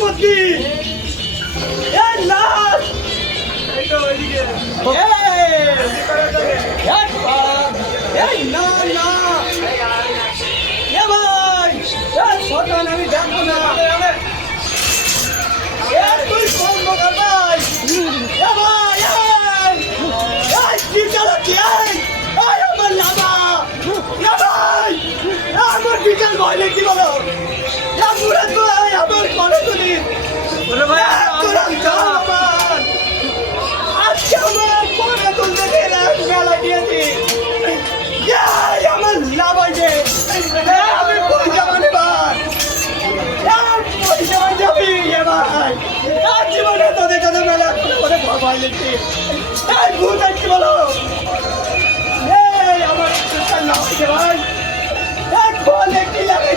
মধ্যে এই লাশ এই তো ওইদিকে এই না না এ ভাই এই সকাল আমি দেখবো না তুই কোন মকার ভাই এ ভাই এই কি চালাচ্ছি এই আমার লাভা এ ভাই আমার বিকাল ভয় নাকি বলো বুড়া তো আমার করে তুলি ভাই আজকে আমার করে তুলতে মেলা দিয়েছি আমার লাভ হয়েছে আমি পয়সা মানে ভাই পয়সা যাবি ভাই জীবনে তোদের কাছে মেলা করে ভয় লিখছি ভূত আসছি বলো আমার লাভ হয়েছে ভাই ফোন একটি লাগে